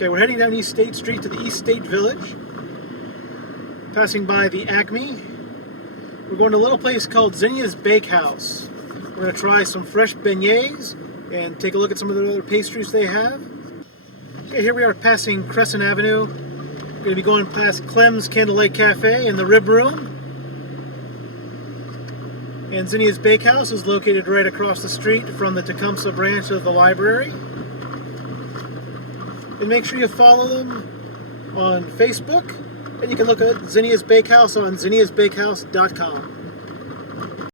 Okay, we're heading down East State Street to the East State Village, passing by the Acme. We're going to a little place called Zinnia's Bakehouse. We're going to try some fresh beignets and take a look at some of the other pastries they have. Okay, here we are passing Crescent Avenue. We're going to be going past Clem's Candlelight Cafe and the Rib Room. And Zinnia's Bakehouse is located right across the street from the Tecumseh branch of the library. And make sure you follow them on Facebook. And you can look at Zinnia's Bakehouse on zinniasbakehouse.com.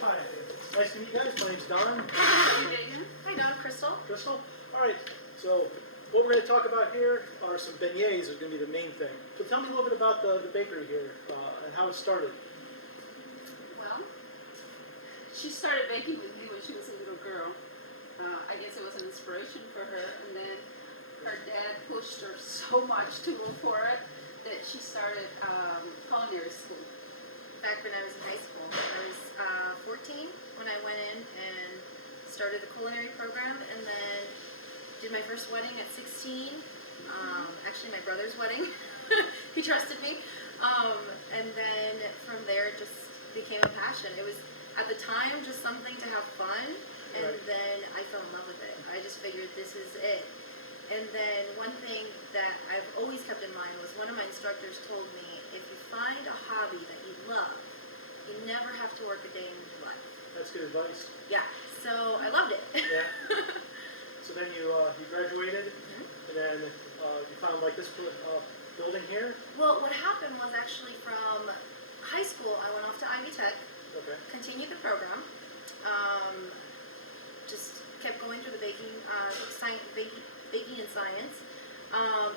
Hi, nice to meet you guys. My name's Don. Hi, Don. Crystal. Crystal? Alright, so what we're going to talk about here are some beignets is going to be the main thing. So tell me a little bit about the bakery here and how it started. Well, she started baking with me when she was a little girl. I guess it was an inspiration for her, and then her dad pushed her so much to go for it that she started culinary school. Back when I was in high school, I was 14 when I went in and started the culinary program, and then did my first wedding at 16. Actually, my brother's wedding. He trusted me, and then from there it just became a passion. It was at the time just something to have fun, and then I fell in love with it. I just figured this is it. And then one thing that I've always kept in mind was one of my instructors told me, if you find a hobby that you love, you never have to work a day in your life. That's good advice. Yeah, so I loved it. Yeah. So then you graduated, and then you found like this building here. Well, what happened was actually from high school, I went off to Ivy Tech, continued the program, just kept going through the baking and science,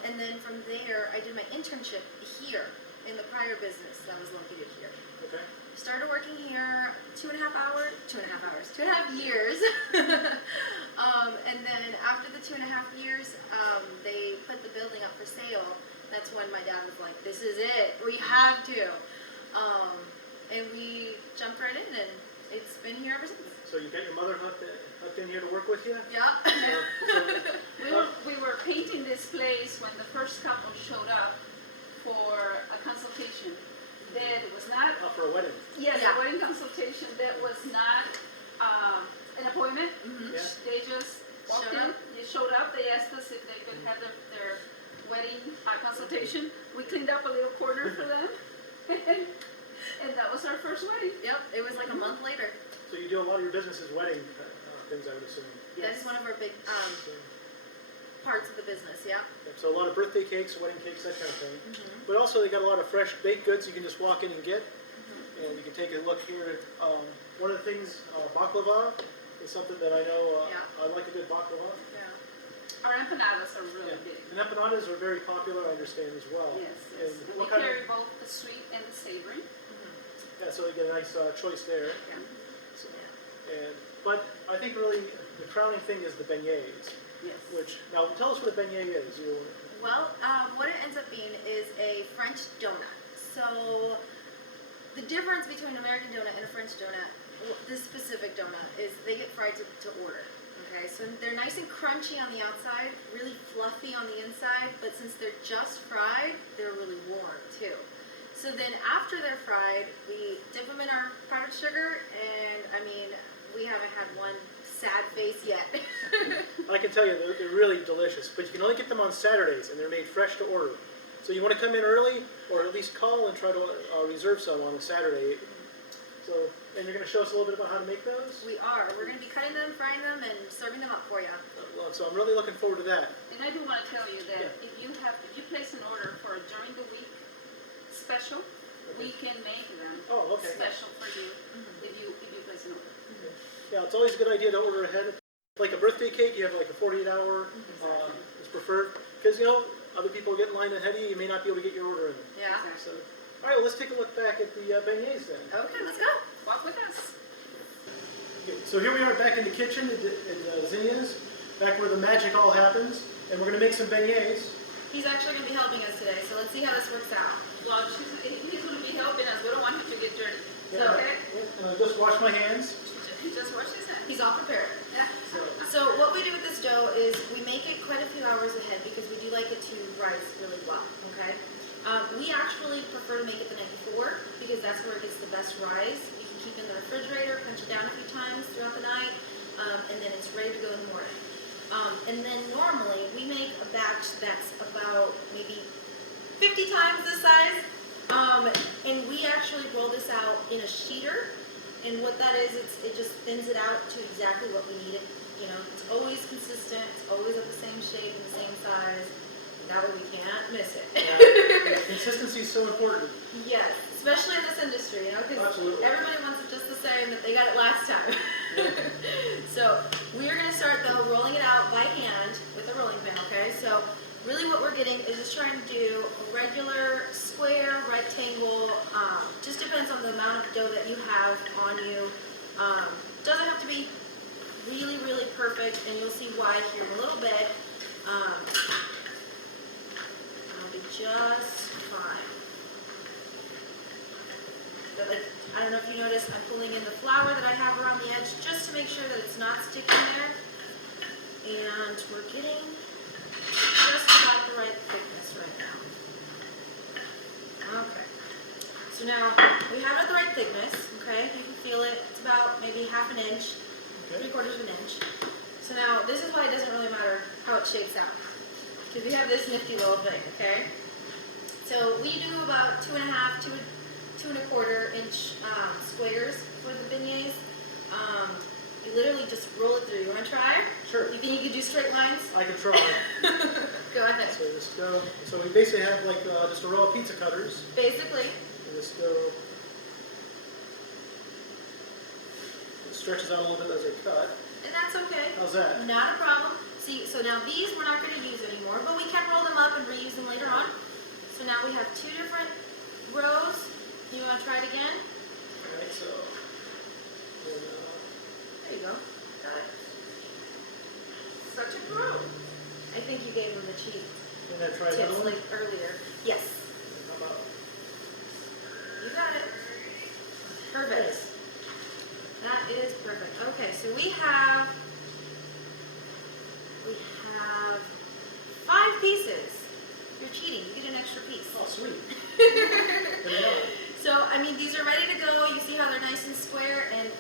and then from there I did my internship here in the prior business that was located here. Okay. Started working here 2.5 years. And then after the 2.5 years, they put the building up for sale. That's when my dad was like, this is it, we have to. And we jumped right in, and it's been here ever since. So you got your mother hooked in here to work with you? Yeah. We were painting this place when the first couple showed up for a consultation. That was not for a wedding. Yes, a wedding consultation. That was not an appointment. Yeah. They just walked in. They showed up. They asked us if they could have their wedding consultation. We cleaned up a little corner for them, and that was our first wedding. Yep, it was like a month later. So you do a lot of your business is wedding things, I would assume. That is one of our big parts of the business, yeah. So a lot of birthday cakes, wedding cakes, that kind of thing. But also they got a lot of fresh baked goods you can just walk in and get. And you can take a look here. One of the things, baklava is something that I know, I like a good baklava. Yeah. Our empanadas are really big. And empanadas are very popular, I understand, as well. Yes. And We carry both the sweet and the savory. Yeah, so you get a nice choice there. Yeah. So, but I think really the crowning thing is the beignets. Yes. Which, now tell us what a beignet is. Well, what it ends up being is a French donut. So the difference between an American donut and a French donut, this specific donut, is they get fried to order. Okay, so they're nice and crunchy on the outside, really fluffy on the inside, but since they're just fried, they're really warm too. So then after they're fried, we dip them in our powdered sugar, and I mean, we haven't had one sad face yet. I can tell you, they're really delicious, but you can only get them on Saturdays, and they're made fresh to order. So you want to come in early, or at least call and try to reserve some on a Saturday. So, and you're going to show us a little bit about how to make those? We are. We're going to be cutting them, frying them, and serving them up for you. Well, so I'm really looking forward to that. And I do want to tell you that if you place an order for a during the week special, we can make them special for you if you place an order. Yeah, it's always a good idea to order ahead. Like a birthday cake, you have like a 48-hour, it's preferred. Because, you know, other people get in line ahead of you, you may not be able to get your order in. Yeah. So, all right, well, let's take a look back at the beignets then. Okay, let's go. Walk with us. Okay, so here we are back in the kitchen at Zinnia's, back where the magic all happens. And we're going to make some beignets. He's actually going to be helping us today, so let's see how this works out. Well, he's going to be helping us. We don't want him to get dirty. So, okay. Just wash my hands. He just washed his hands. He's all prepared. Yeah. So what we do with this dough is we make it quite a few hours ahead because we do like it to rise really well, okay? We actually prefer to make it the night before because that's where it gets the best rise. You can keep it in the refrigerator, punch it down a few times throughout the night, and then it's ready to go in the morning. And then normally we make a batch that's about maybe 50 times this size, and we actually roll this out in a sheeter. And what that is, it just thins it out to exactly what we need it. You know, it's always consistent. It's always of the same shape and the same size. That way we can't miss it. Yeah. Consistency is so important. Yes, especially in this industry, you know, because everybody wants it just the same that they got it last time. Yeah. So we are going to start though rolling it out by hand with a rolling pin. Okay, so really what we're getting is just trying to do a regular square, rectangle, just depends on the amount of dough that you have on you. Doesn't have to be really, really perfect, and you'll see why here in a little bit. It'll be just fine. But like, I don't know if you noticed, I'm pulling in the flour that I have around the edge just to make sure that it's not sticking there. And we're getting just about the right thickness right now. Okay. So now we have it at the right thickness, okay? You can feel it. It's about maybe half an inch, Okay. 3/4 of an inch. So now this is why it doesn't really matter how it shapes out. Because we have this nifty little thing, okay? So we do about 2.5, 2 1/4 inch squares for the beignets. You literally just roll it through. You want to try? Sure. You think you could do straight lines? I can try. Go ahead. So just go. So we basically have like just a row of pizza cutters. Basically. And just go. It stretches out a little bit as I cut. And that's okay. How's that? Not a problem. See, so now these we're not going to use anymore, but we can roll them up and reuse them later on. So now we have 2 different rows. You want to try it again? Alright, so. And, There you go. Got it. Such a pro. I think you gave them the cheat and then try tips another one. like earlier. Yes. How about? You got it. Perfect. That is perfect. Okay, so we have 5 pieces. You're cheating. You get an extra piece. Oh, sweet. Good enough. So, I mean, these are ready to go. You see how they're nice and square, and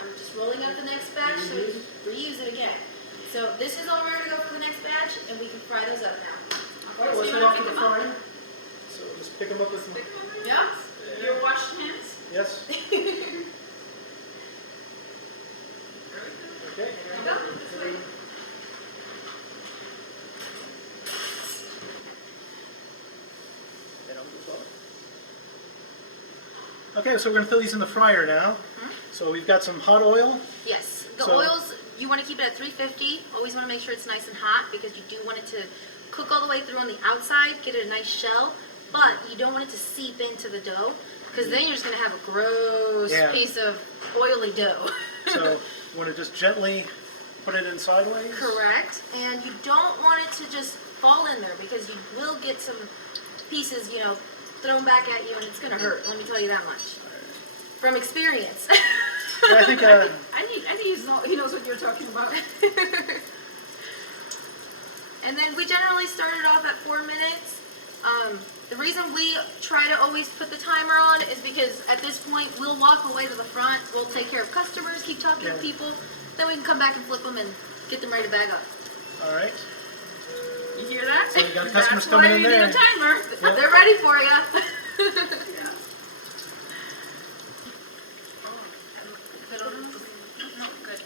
I'm just rolling up the next batch so we can reuse it again. So this is all ready to go for the next batch, and we can fry those up now. Alright, let's head off to the frying. So just pick them up with my. Yeah? Your washed hands? Yes. Okay. There we go. Okay, so we're going to throw these in the fryer now. So we've got some hot oil. Yes. The So- oils, you want to keep it at 350. Always want to make sure it's nice and hot because you do want it to cook all the way through on the outside, get it a nice shell, but you don't want it to seep into the dough because then you're just going to have a gross Yeah. piece of oily dough. So you want to just gently put it in sideways. Correct. And you don't want it to just fall in there because you will get some pieces, you know, thrown back at you and it's going to hurt. Let me tell you that much. From experience. Yeah, I think I think he knows what you're talking about. And then we generally start it off at 4 minutes. The reason we try to always put the timer on is because at this point we'll walk away to the front, we'll take care of customers, keep talking to people, then we can come back and flip them and get them ready to bag up. All right. You hear that? So you got customers That's coming why in you there. need a timer. Yeah. They're ready for you. Yeah. No, good.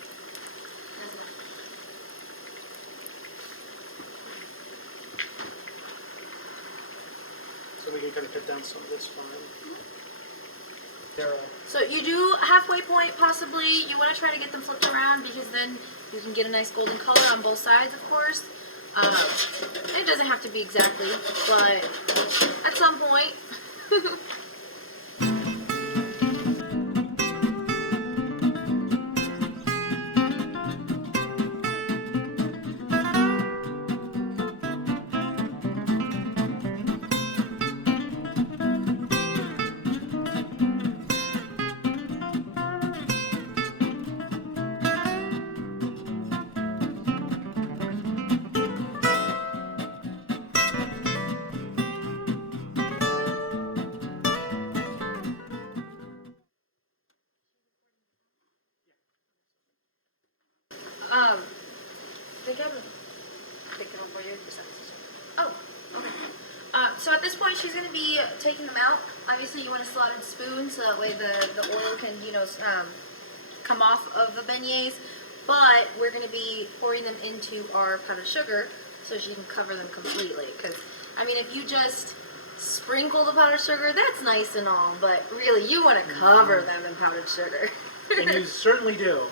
So we can kind of cut down some of this fine. There, So you do halfway point possibly. You want to try to get them flipped around because then you can get a nice golden color on both sides, of course. It doesn't have to be exactly, but at some point. taking them out, obviously you want a slotted spoon so that way the oil can, come off of the beignets. But we're going to be pouring them into our powdered sugar so she can cover them completely. Because, I mean, if you just sprinkle the powdered sugar, that's nice and all, but really you want to cover them in powdered sugar. And you certainly do.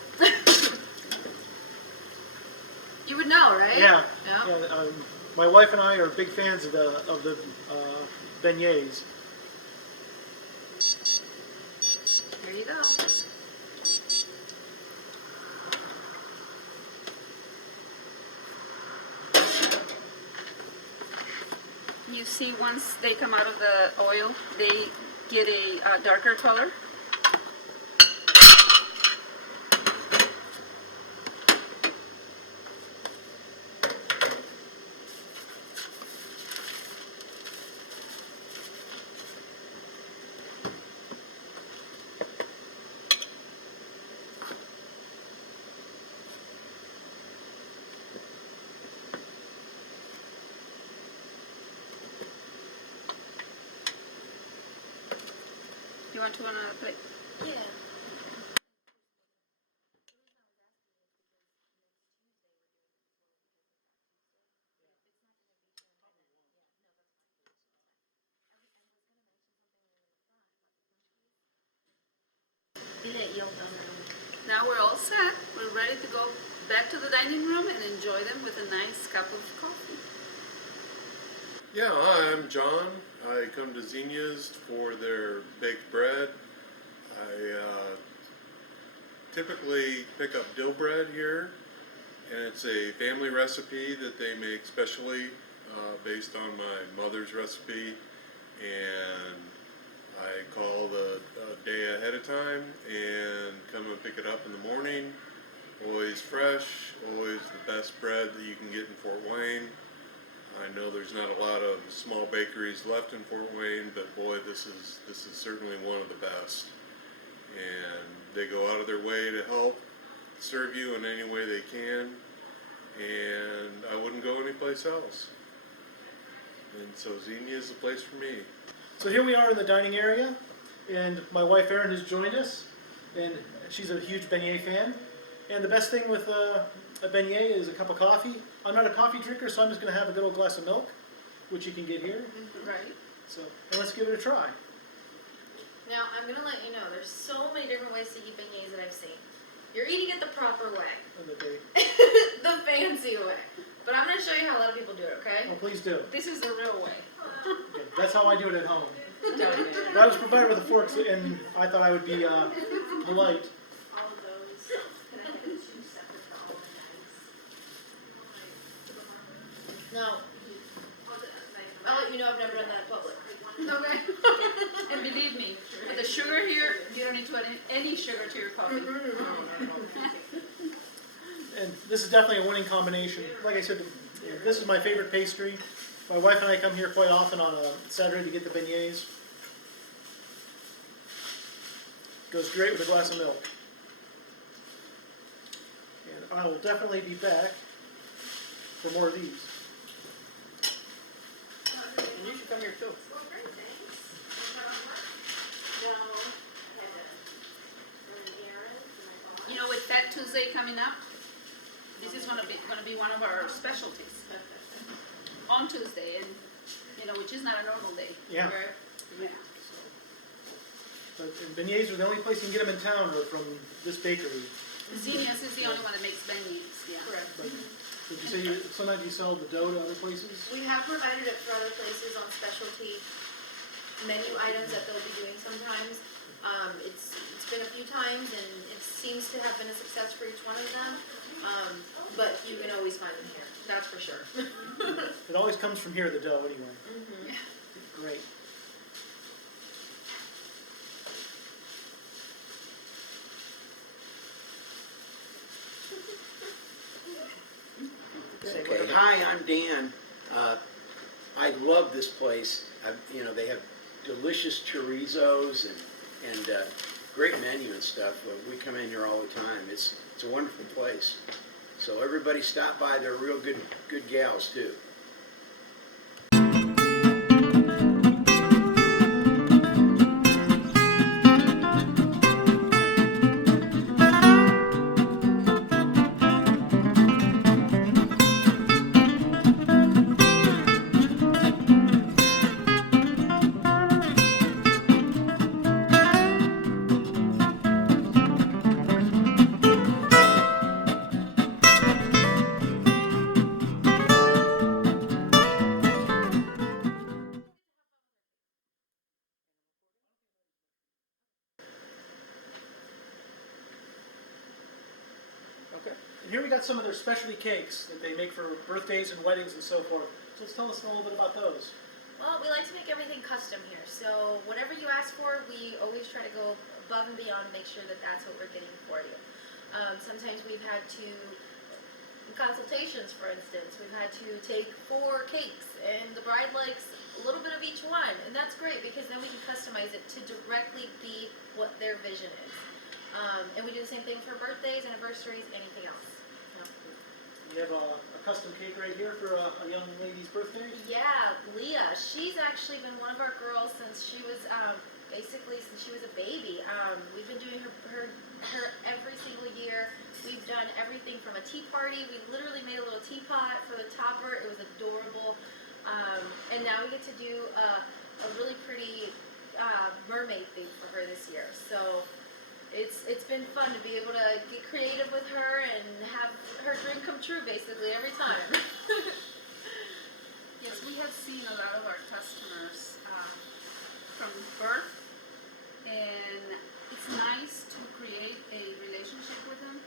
You would know, right? Yeah. Yeah. My wife and I are big fans of the beignets. Here you go. You see, once they come out of the oil, they get a darker color. You want to on another plate? Yeah. Now we're all set. We're ready to go back to the dining room and enjoy them with a nice cup of coffee. Yeah, hi, I'm John. I come to Zinnia's for their baked bread. I typically pick up dill bread here, and it's a family recipe that they make specially based on my mother's recipe, and I call the day ahead of time and come and pick it up in the morning. Always fresh, always the best bread that you can get in Fort Wayne. I know there's not a lot of small bakeries left in Fort Wayne, but boy, this is certainly one of the best. And they go out of their way to help serve you in any way they can, and I wouldn't go anyplace else. And so Zinnia is the place for me. So here we are in the dining area, and my wife Erin has joined us, and she's a huge beignet fan. And the best thing with a beignet is a cup of coffee. I'm not a coffee drinker, so I'm just going to have a good old glass of milk, which you can get here. Right. So, and let's give it a try. Now, I'm going to let you know, there's so many different ways to eat beignets that I've seen. You're eating it the proper way. And the bake. The fancy way. But I'm going to show you how a lot of people do it, okay? Oh, please do. This is the real way. Okay, that's how I do it at home. Don't it? But I was provided with a fork, and I thought I would be polite. All of those. Can I have 2 separate for all the nights? No. I'll let you know I've never done that in public. Okay. And believe me, with the sugar here, you don't need to add any sugar to your coffee. And this is definitely a winning combination. Like I said, this is my favorite pastry. My wife and I come here quite often on a Saturday to get the beignets. Goes great with a glass of milk. And I will definitely be back for more of these. And you should come here too. Well, great, thanks. No, I had to run an errand for my boss. You know, with Fat Tuesday coming up, this is going to be one of our specialties on Tuesday, and which is not a normal day. Yeah. Right. Yeah. But beignets are the only place you can get them in town, or from this bakery. Zinnia's is the only one that makes beignets. Yeah. Correct. But did you say sometimes you sell the dough to other places? We have provided it for other places on specialty menu items that they'll be doing sometimes. It's been a few times, and it seems to have been a success for each one of them. But you can always find them here, that's for sure. It always comes from here, the dough, anyway. Mm-hmm. Great. Okay. Hi, I'm Dan. I love this place. They have delicious chorizos and great menu and stuff. We come in here all the time. It's a wonderful place. So everybody stop by. They're real good gals too. Okay. And here we got some of their specialty cakes that they make for birthdays and weddings and so forth. So let's tell us a little bit about those. Well, we like to make everything custom here. So whatever you ask for, we always try to go above and beyond, make sure that that's what we're getting for you. Sometimes we've had to, in consultations for instance, we've had to take 4 cakes and the bride likes a little bit of each one. And that's great because then we can customize it to directly be what their vision is. And we do the same thing for birthdays, anniversaries, anything else. Yep. You have a custom cake right here for a young lady's birthday. Yeah, Leah. She's actually been one of our girls since she was basically since she was a baby. We've been doing her every single year. We've done everything from a tea party. We literally made a little teapot for the topper. It was adorable. And now we get to do a really pretty mermaid theme for her this year. So it's been fun to be able to get creative with her and have her dream come true basically every time. Yes, we have seen a lot of our customers from birth, and it's nice to create a relationship with them,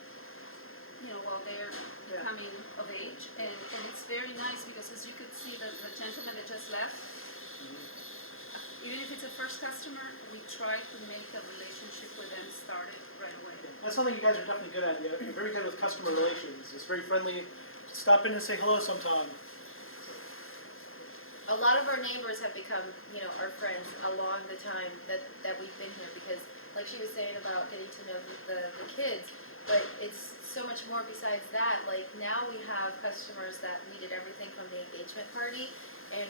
you know, while they're becoming of age, and it's very nice because as you could see the gentleman that just left, even if it's a first customer, we try to make a relationship with them started right away. That's something you guys are definitely good at. You're very good with customer relations. It's very friendly. Stop in and say hello sometime. A lot of our neighbors have become, you know, our friends along the time that we've been here because, like she was saying about getting to know the kids, but it's so much more besides that. Like now we have customers that we did everything from the engagement party, and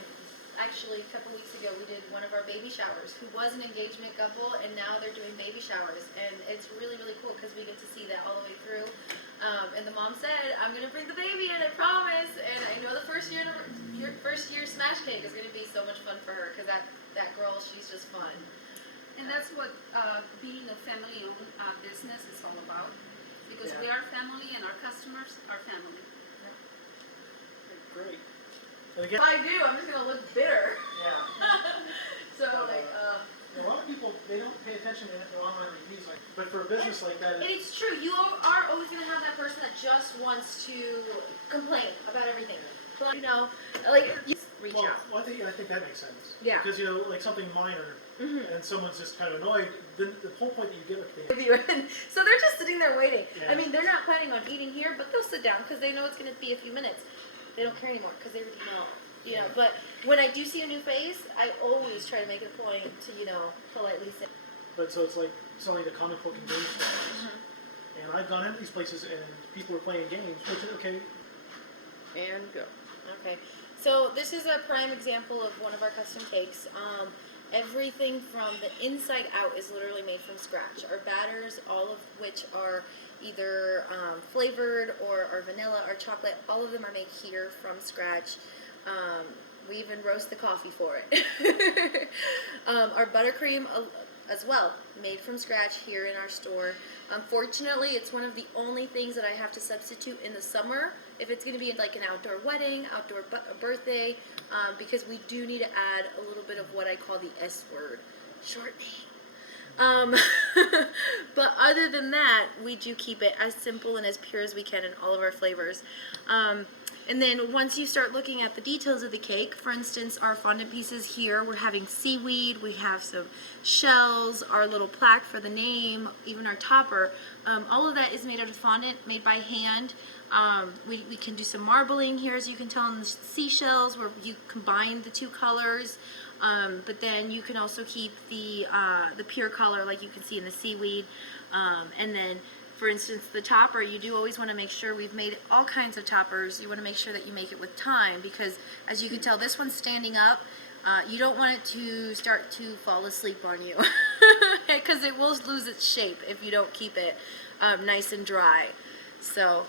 actually a couple weeks ago we did one of our baby showers who was an engagement couple, and now they're doing baby showers, and it's really cool because we get to see that all the way through. And the mom said, "I'm gonna bring the baby in, I promise." And I know the first year smash cake is gonna be so much fun for her because that girl, she's just fun. And that's what being a family-owned business is all about, because Yeah. we are family and our customers are family. Great. And again, If I do, I'm just gonna look bitter. yeah. So like, A lot of people, they don't pay attention to online reviews, but for a business like that, and it's true. You are always gonna have that person that just wants to complain about everything. But you know, like reach well, out. I think that makes sense. Yeah. Because, you know, like something minor, and someone's just kind of annoyed, then the whole point that you get with the So they're just sitting there waiting. Yeah. I mean, they're not planning on eating here, but they'll sit down because they know it's gonna be a few minutes. They don't care anymore because they already know. You know, but when I do see a new face, I always try to make it a point to, you know, politely say. But so it's like selling the comic book and game stores. And I've gone into these places and people are playing games, which is okay. And go. Okay. So this is a prime example of one of our custom cakes. Everything from the inside out is literally made from scratch. Our batters, all of which are either flavored or are vanilla or chocolate, all of them are made here from scratch. We even roast the coffee for it. Our buttercream as well, made from scratch here in our store. Unfortunately, it's one of the only things that I have to substitute in the summer if it's going to be like an outdoor wedding, outdoor birthday, because we do need to add a little bit of what I call the S word, shortening. But other than that, we do keep it as simple and as pure as we can in all of our flavors. And then once you start looking at the details of the cake, for instance, our fondant pieces here, we're having seaweed, we have some shells, our little plaque for the name, even our topper. All of that is made out of fondant, made by hand. We can do some marbling here, as you can tell on the seashells, where you combine the two colors. But then you can also keep the pure color, like you can see in the seaweed. And then, for instance, the topper, you do always want to make sure we've made all kinds of toppers. You want to make sure that you make it with time, because as you can tell, this one's standing up. You don't want it to start to fall asleep on you, because it will lose its shape if you don't keep it nice and dry. So.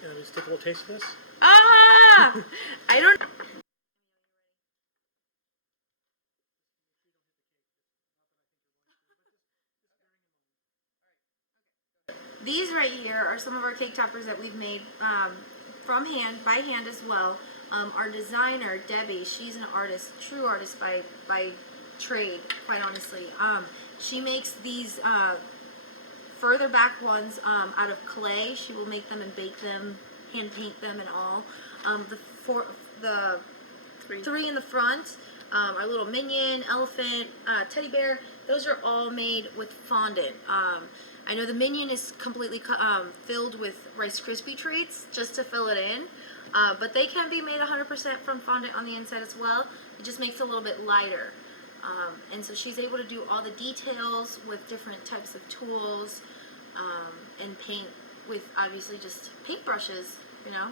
Yeah, let's take a little taste of this. Ah! I don't. These right here are some of our cake toppers that we've made from hand, by hand as well. Our designer, Debbie, she's an artist, true artist by trade, quite honestly. She makes these further back ones out of clay. She will make them and bake them, hand paint them and all. The three in the front, our little minion, elephant, teddy bear, those are all made with fondant. I know the minion is completely filled with Rice Krispie treats just to fill it in, but they can be made 100% from fondant on the inside as well. It just makes it a little bit lighter. And so she's able to do all the details with different types of tools, and paint with obviously just paintbrushes, you know.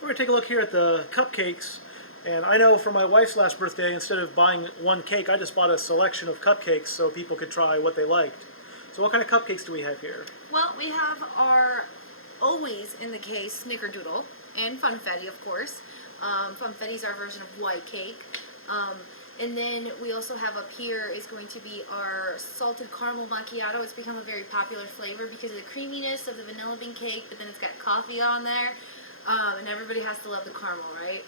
We're going to take a look here at the cupcakes. And I know for my wife's last birthday, instead of buying one cake, I just bought a selection of cupcakes so people could try what they liked. So what kind of cupcakes do we have here? Well, we have our always in the case snickerdoodle and funfetti, of course. Funfetti is our version of white cake. And then we also have up here is going to be our salted caramel macchiato. It's become a very popular flavor because of the creaminess of the vanilla bean cake, but then it's got coffee on there. And everybody has to love the caramel, right?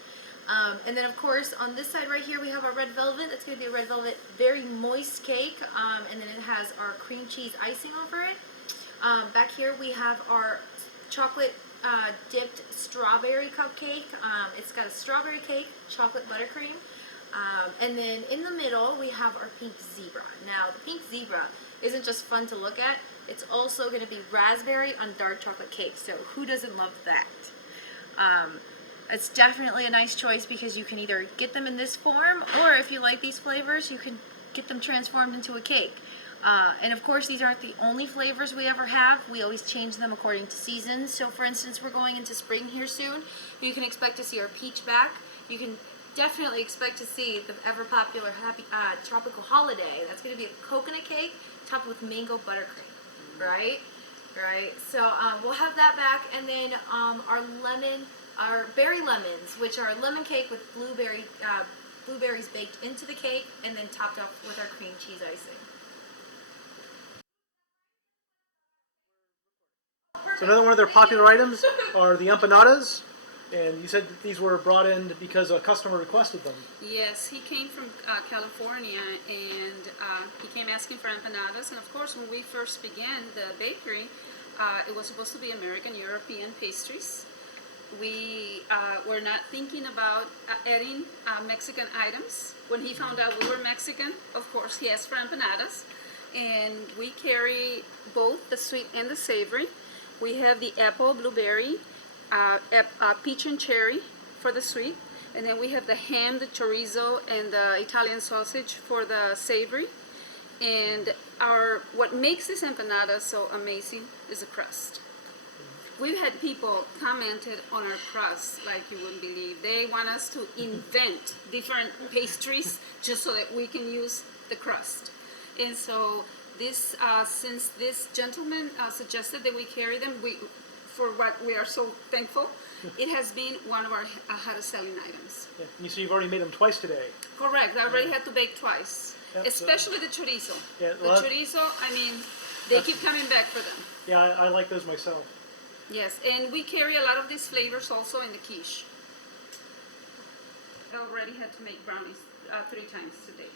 And then of course on this side right here we have our red velvet. That's going to be a red velvet very moist cake, and then it has our cream cheese icing over it. Back here we have our chocolate dipped strawberry cupcake. It's got a strawberry cake, chocolate buttercream, and then in the middle we have our pink zebra. Now the pink zebra isn't just fun to look at, it's also going to be raspberry on dark chocolate cake, so who doesn't love that? It's definitely a nice choice because you can either get them in this form, or if you like these flavors, you can get them transformed into a cake. And of course, these aren't the only flavors we ever have. We always change them according to seasons. So for instance, we're going into spring here soon. You can expect to see our peach back. You can definitely expect to see the ever popular happy tropical holiday. That's going to be a coconut cake topped with mango buttercream, right? Right. So we'll have that back, and then our berry lemons, which are a lemon cake with blueberries baked into the cake, and then topped up with our cream cheese icing. So another one of their popular items are the empanadas. And you said that these were brought in because a customer requested them. Yes, he came from California, and he came asking for empanadas. And of course, when we first began the bakery, it was supposed to be American European pastries. We were not thinking about adding Mexican items. When he found out we were Mexican, of course, he asked for empanadas. And we carry both the sweet and the savory. We have the apple, blueberry, peach and cherry for the sweet, and then we have the ham, the chorizo, and the Italian sausage for the savory. And what makes this empanada so amazing is the crust. We've had people commented on our crust like you wouldn't believe. They want us to invent different pastries just so that we can use the crust. And so this, since this gentleman suggested that we carry them, for what we are so thankful, it has been one of our hottest selling items. Yeah. You see, you've already made them twice today. Correct. I already had to bake twice, Yep, especially the chorizo. Yeah, The chorizo, I mean, they keep coming back for them. Yeah, I like those myself. Yes, and we carry a lot of these flavors also in the quiche. I already had to make brownies 3 times today.